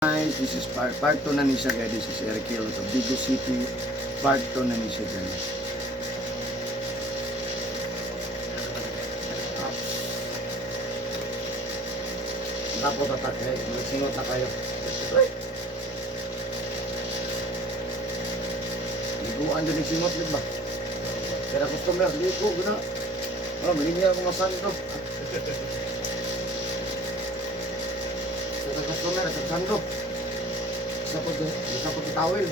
Guys, this is part 2 na ni siya guys. This is Eric Hill of Bigo City. Part 2 na ni siya guys. Tapos tatak kayo. Magsingot na kayo. Liguan din yung singot din ba? Kaya customer, ligo guna. Oh, malingi ako masando. Sa customer, sa sando. Isa po tawel.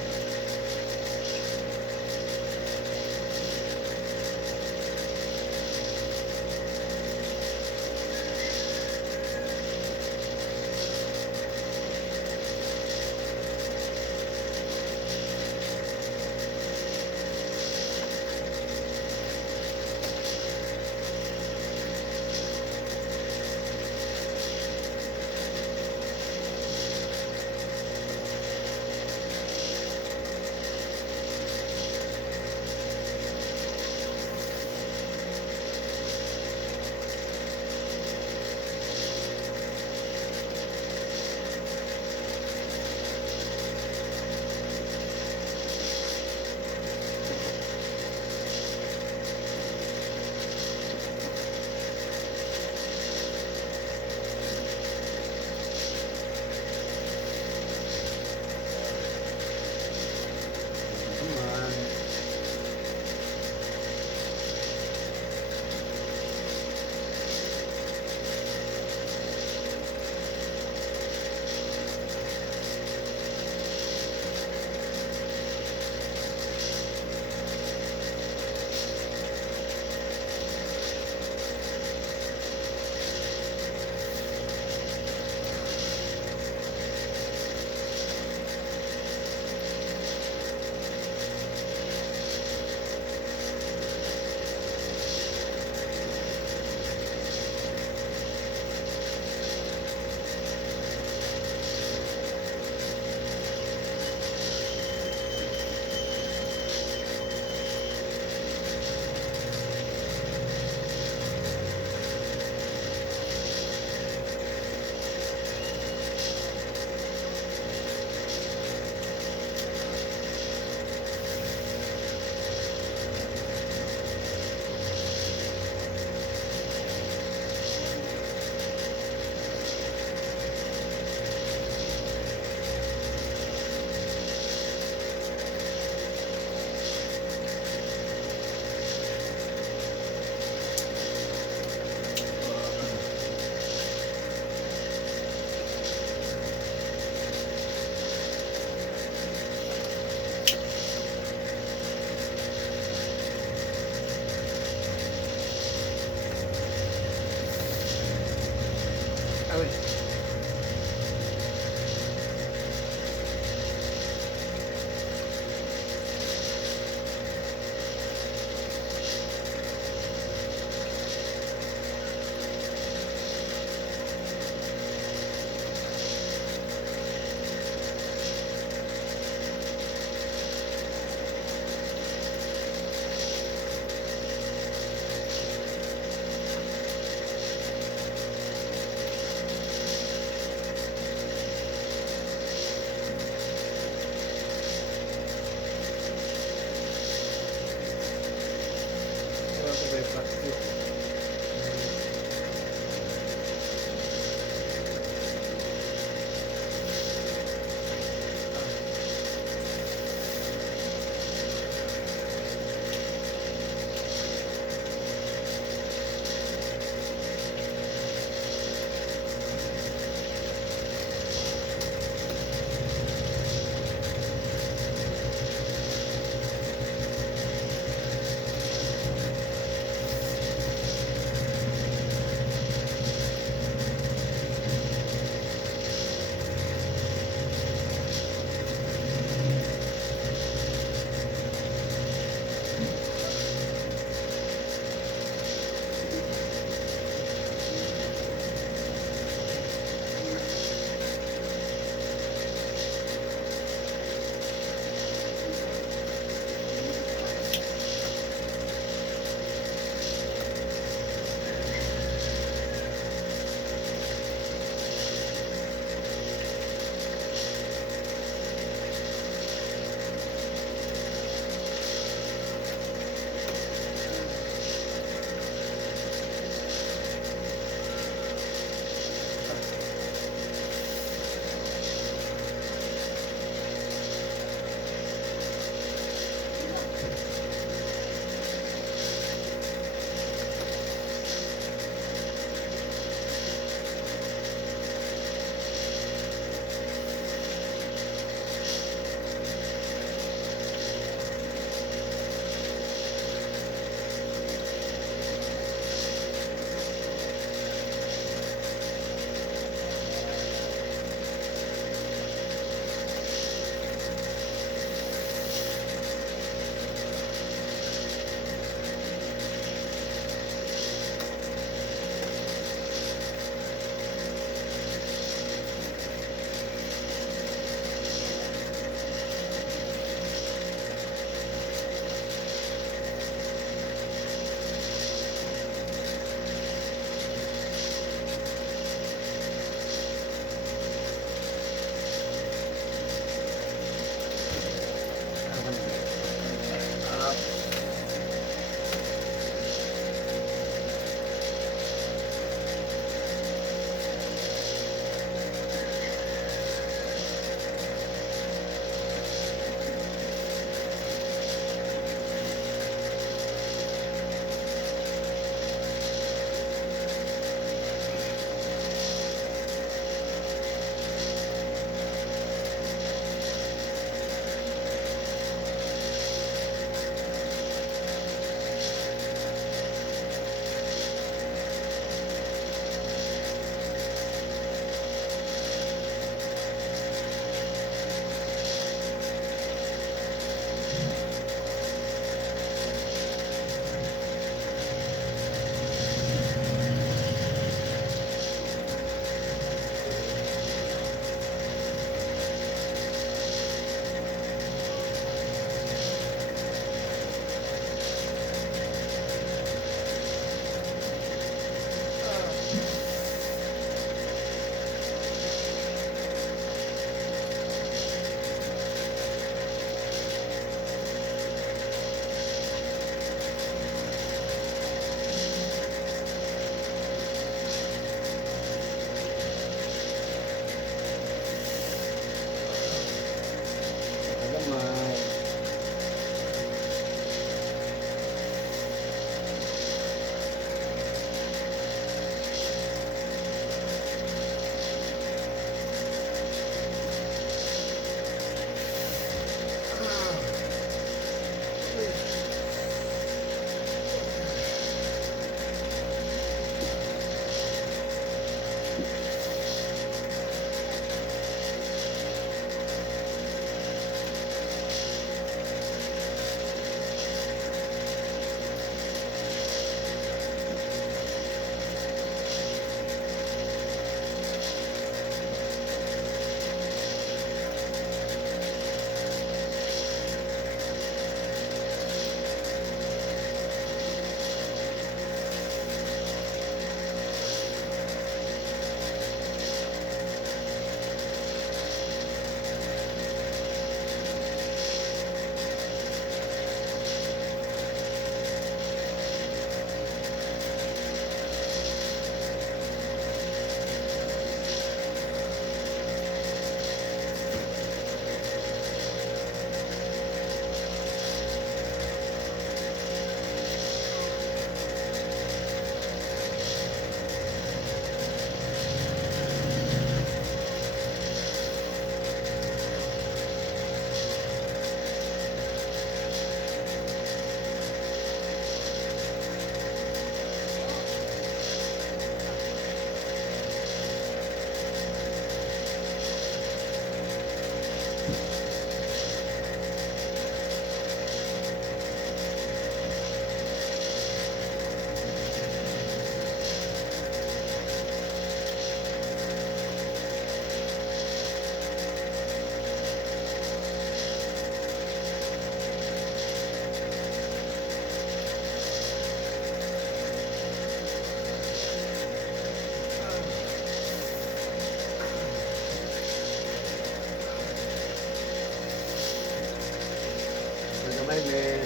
my man.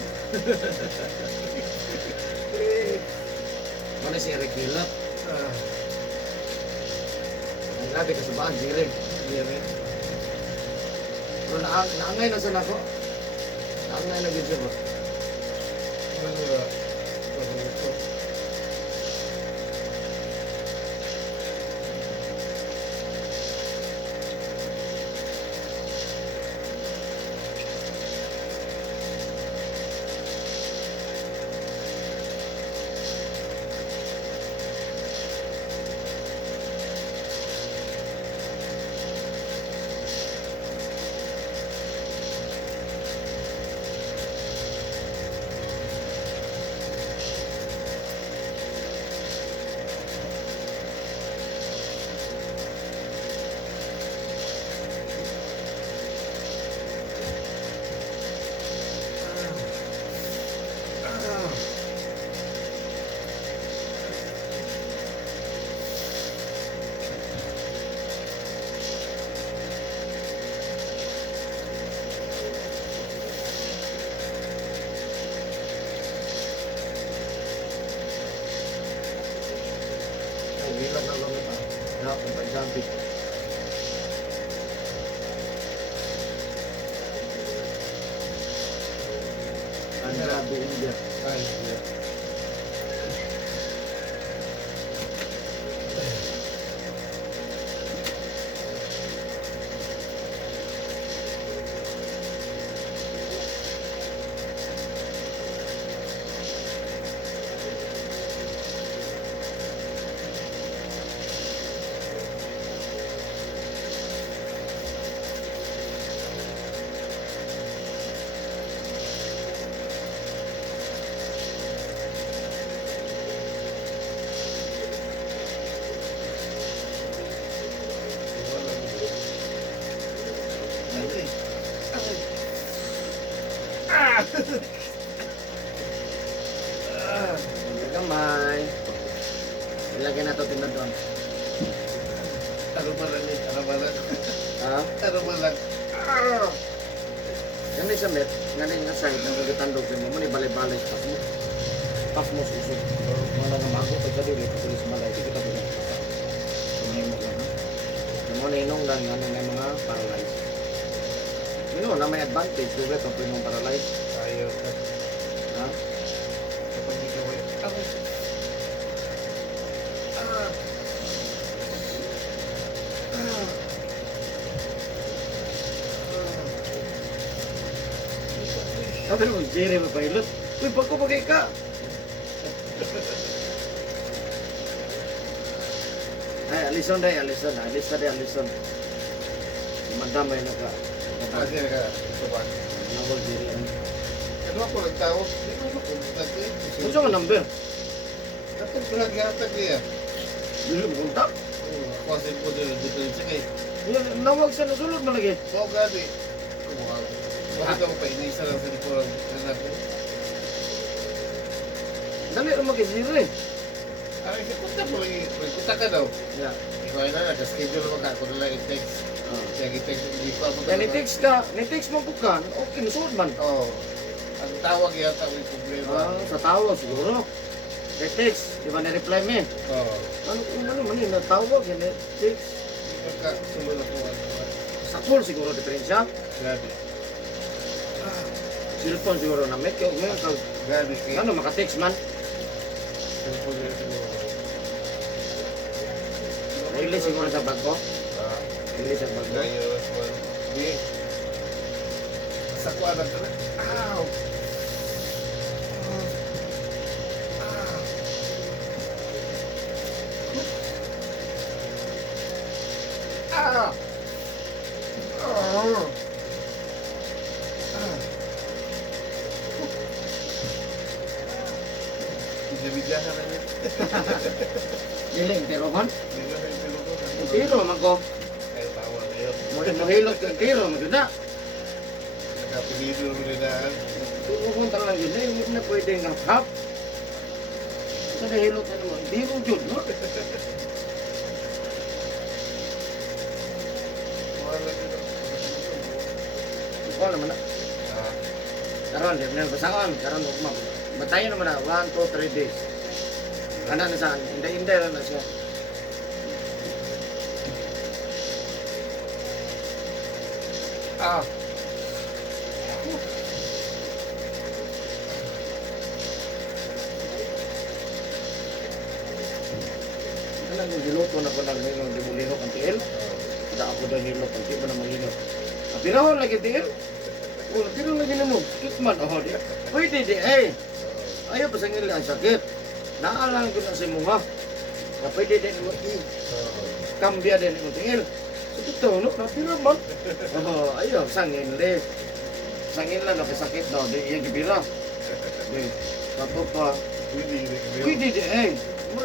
Mana si Eric Hilap? Ang grabe ka sa baan, Jerry. Pero naangay na sa nako. Naangay na gid siya ba? Bilang na lang ito. Nakapang pag-jumping. Ang grabe India. Ay, yeah. Gamay. Ilagay na ito tinod doon. Ano ba lang eh? Ano ba lang? Ha? Ano ba lang? Ganun sa met. Ganun nga side. Ang gagitandog mo. Muna balay-balay sa pas mo. Pas mo susod. Wala na mago. Pagkadili. Pagkalis malay. Di kita bilang. Kumahin mo lang ha. Yung mga ninong lang. Ano nga mga paralyzed. Yun na may advantage. Duga ito po yung paralyzed. Ayaw ka. Ha? Kapag ikaw ay... Ako. Sabi mo, Jerry mo pilot. Uy, pagko pagay ka. Ay, alison day, alison. Alison day, alison. Madam ay naka. Kasi ka. Ito ba? Nawag Jerry. Ano ako nagtawag? Hindi ko makuntat eh. Ano sa mga number? Kapag pinag-ihatag niya. Dili mo kontak. Ako kasi po din ang diferensya kay. Nawag sa nasulod malagi. So, grabe. Bakit ako pa inisa lang sa lipuran anak ko? Dali rin mag-Jerry. Ay, kunta mo lang. Kunta ka daw. Yeah. Ikaw ay na, nag-schedule mo ka. Kung na lang i-text. Kaya i-text, hindi ko ako. Kaya ni-text ka, ni-text mo po ka, okay, nasuod man. Oo. Ang tawag yata may problema. Sa tawag siguro. Kaya text, di ba na-reply mo? Oo. Ano man yun, natawag, yun text. Hindi ka sumunod ako. Sa call siguro diferensya. Grabe. Cellphone siguro na make yung Grabe kayo. ano maka-text man. Cellphone na siguro. Release siguro sa bag ko. Ah. Release sa bag ko. Gaya mas man. Di. Sa kuwanan ka na. Ow! Ah! Oh! Bidya-bidyahan na niya. Diling, pero man. Bidyahan yung piloto. Tiro man ko. Kaya tawa na yun. Mahilot kang tiro, maganda. Nakapilido mo rin na. Pupunta lang yun, hindi na pwedeng hap. Sa nahilot na naman, tiro yun, no? Wala dito. Ikaw naman na. Ah. Karon, di na basangon. Karon, ugma. Batayin naman na, 1, 2, 3 days. Ano na saan? Inday-inday lang na siya. Ah. Ano yung diluto na ko lang ngayon, di mo linok ang tiil. Kada ako daw hilok, ang tiil mo na malinok. Pinahon lagi tiil. Oh, pinahon lagi na mo. Kitman, oh, di. Pwede di, eh. Ayaw pa sa ngili ang sakit. Naalang ko na sa mga. Na pwede din mo i-kambya din mo tiil. So, ito, no? Napira man. Oh, ayaw, sangin li. Sangin lang, napasakit daw. Di, iya gibira. Di, tato pa. Pwede di, eh.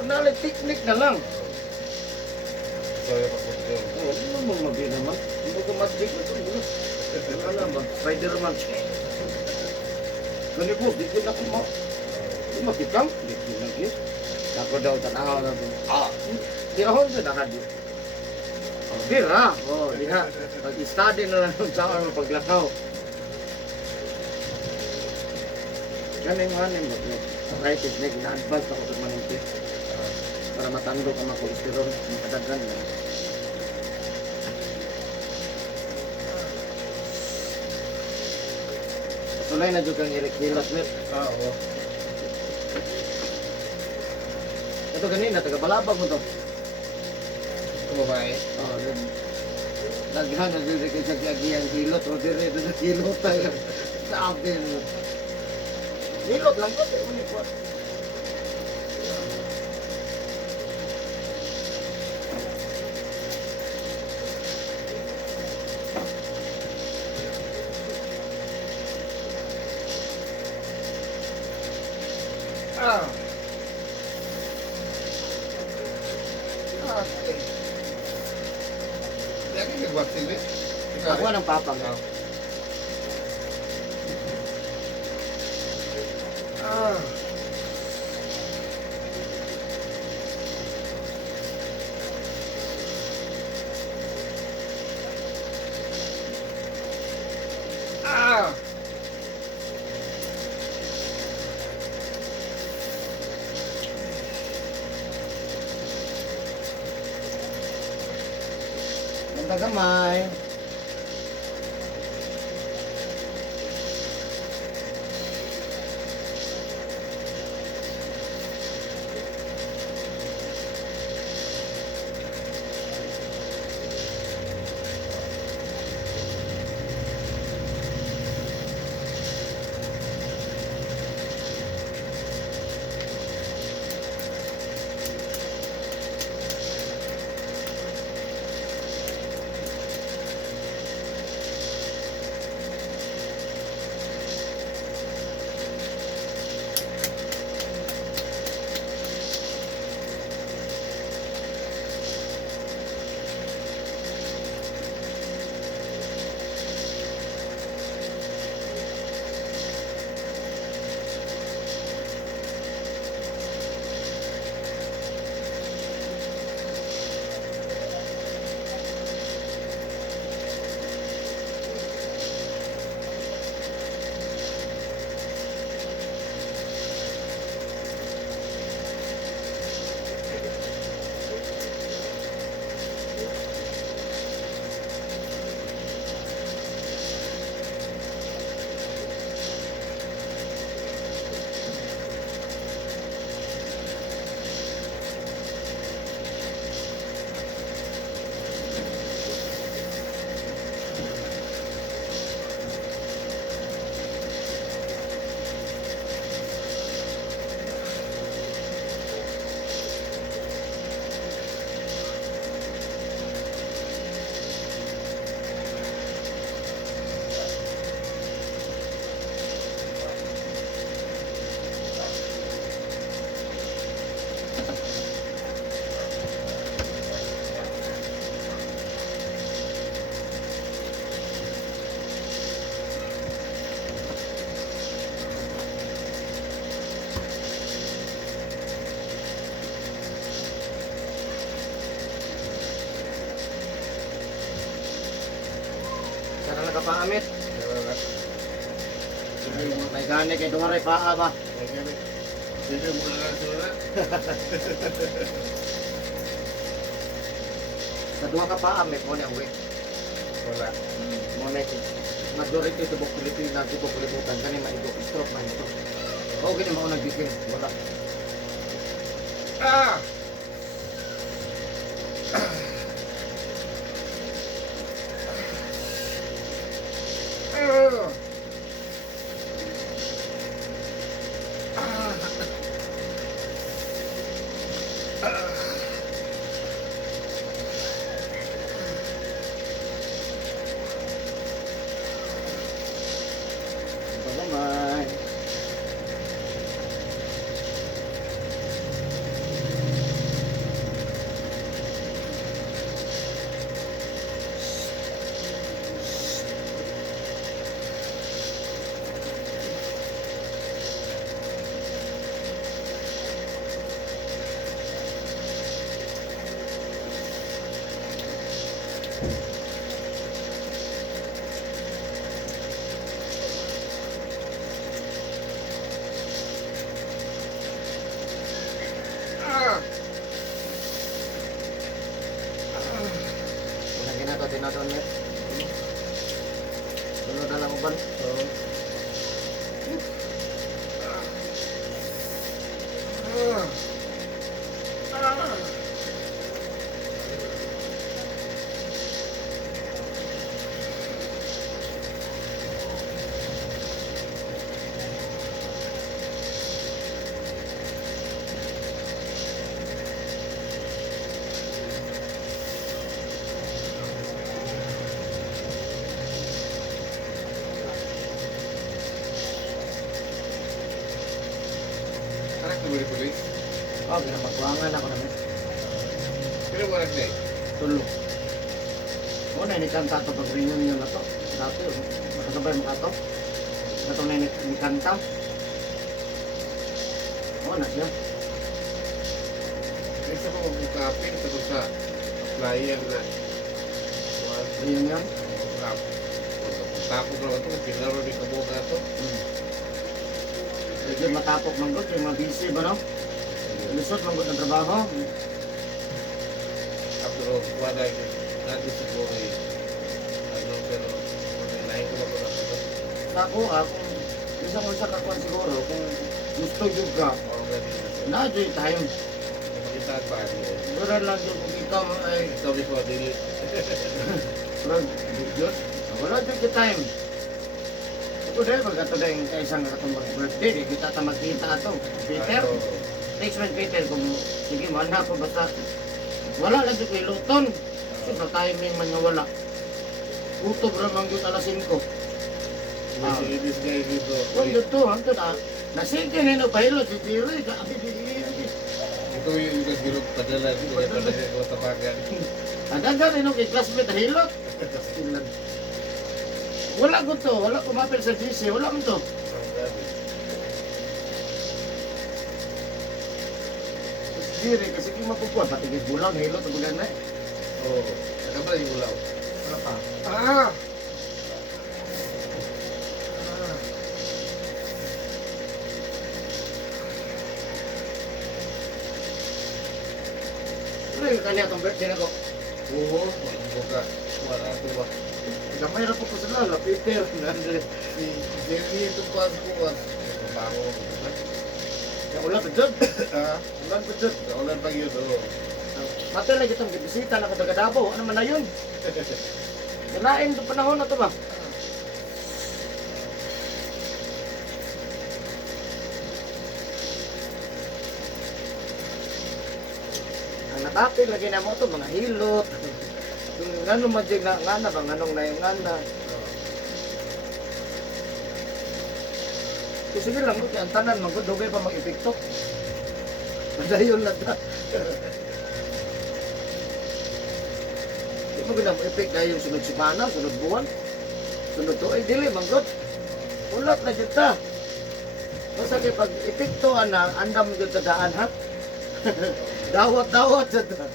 Nalit teknik na lang. Saya pa po ito. Oh, hindi mo mabili naman. Hindi ko magic na ito. Wala ba? Spider-Man. Kani boss, di ko na kuma. Di makikam. Di ko na kis. Ako daw tanaw na ito. Ah! Tirahon sa nakadi. Oh, bira. Oh, diha. Pag-study na lang yung saan mo paglakaw. Yan yung hanin ba? Okay, technique na advance ako sa maningkit. Para matando ka mga kolesterol, makadaghan na. Sulay na dyan kang irik-hilat, Met. Ah, oo. Ito ganina, taga-balabag mo to. Ito babae. Oh, then, daghan na dyan kayo sa kiyagiyang hilot, o dire na hilot tayo. Sabi mo. Hilot lang po, ulit po. Ah. Ah, okay. Lagi nag-vaccine eh. Ako ng papa mo. Ah. Ah. Ganda gamay. Sana nakapaamit. Ay, mga kay gani kay dumaray paa ba? Ay, kami. Sino mo na lang. Sa duha ka paa may mo niya uwi. Wala. Mo na ito. Majority ito buk Pilipinas ito kulibutan kani maigo stroke man ito. O gini mo nagbikin wala. Ah! Ah! Ito naman. Ah! Unang ginato tinadon net. Sunod na lang uban. Oh. Ah! Ah! Anak ko tuloy. Oh, ginamagwangan ako namin. Pero mo anak na eh. Tulo. O na ni kanta to pag reunion na to. Dati makasabay mo ka to. Nato na ni kanta. O na siya. Isa ko mag-copy tapos sa flyer na. Reunion. Tapos na ito, pinaro ni Kabo na ito. Medyo matapok man gud, yung mga busy ba no? Lusot man gud ng trabaho. After all, wala yung natin siguro eh. Ano, pero lain ko lang na ito. Sa ako kung isang unsa ka kuan siguro kung gusto jud ka, Oo nga din na ito. na jud time. Napakitaan pa ano eh. Dura lang jud kung ikaw ay Ito mismo, dili. Brad, jud. Wala jud ka time. Ito dahil pagkato dahil yung isang katong birthday, di kita ta magkita ato. Peter, next man Peter, kung sige man na ako basta wala lang jud kay luton. Sa timing man nga wala. Utob ra man jud alas 5. This guy dito. Kung jud to, hanto na. Nasingke nino pahilo si Jerry, abi di. Ito yung nag-group padala. Kaya padala ko tapagan. Agad nino kay classmate hilot. Wala ko to, wala kumapil sa GC, wala mo to. Ang gabi. Jerry, kasi kung mapupuan, patigis bulang, hilot, abagan na eh. Oo. Nakabala yung ulaw. Wala pa. Ah! Ano yung kanya itong birthday na ko? Oo. Walang buka. Wala ito ba? Gamay na po ko sa lala, Peter, Andre. Si Jerry itong pas-bukas. Mabango ko. Ulan pa dyan. Ah? Ulan pa dyan. Naulan pag yun. Oo. Pati lang itong bisita na kadagadabaw. Ano man na yun? Kinain itong panahon na ito ba? Ang natapil lagi na mo ito, mga hilot. Yung ngano madyag na ngana ba? Nganong na yung ngana. So, sige lang, okay, ang tanan, magdugay pa mag-epekto. Madayon na ta. Di mo ganang epek dahil yung sunod simana, sunod buwan, sunod to, ay dili, manggot. Ulat na dyan ta. Basta kayo pag epektoan na, andam dyan sa daan, ha? Dawat-dawat dyan ta.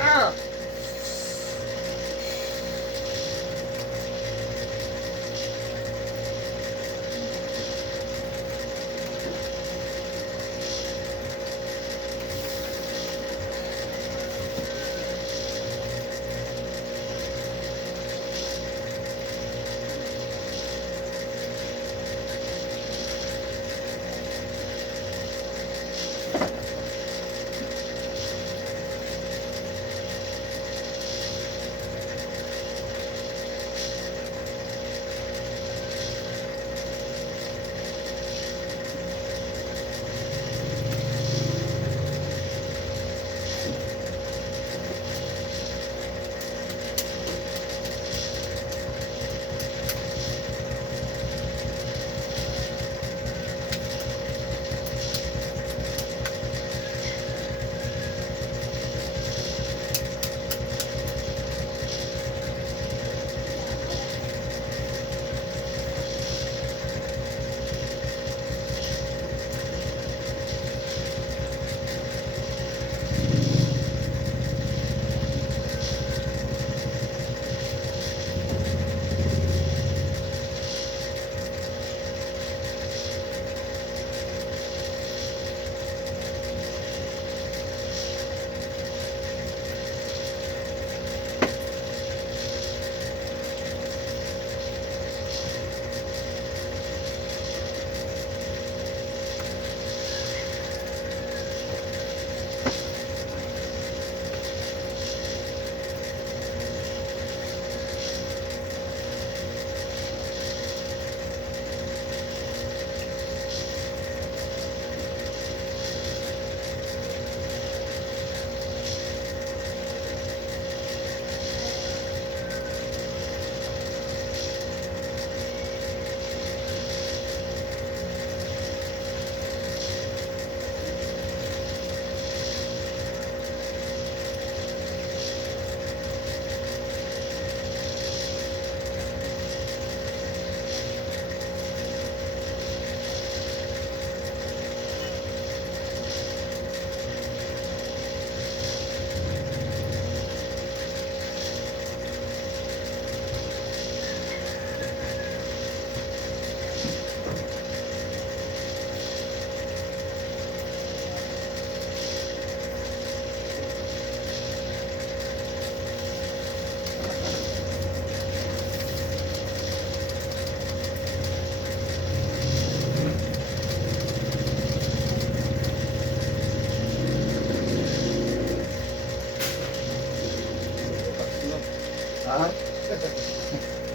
Ah! Ha?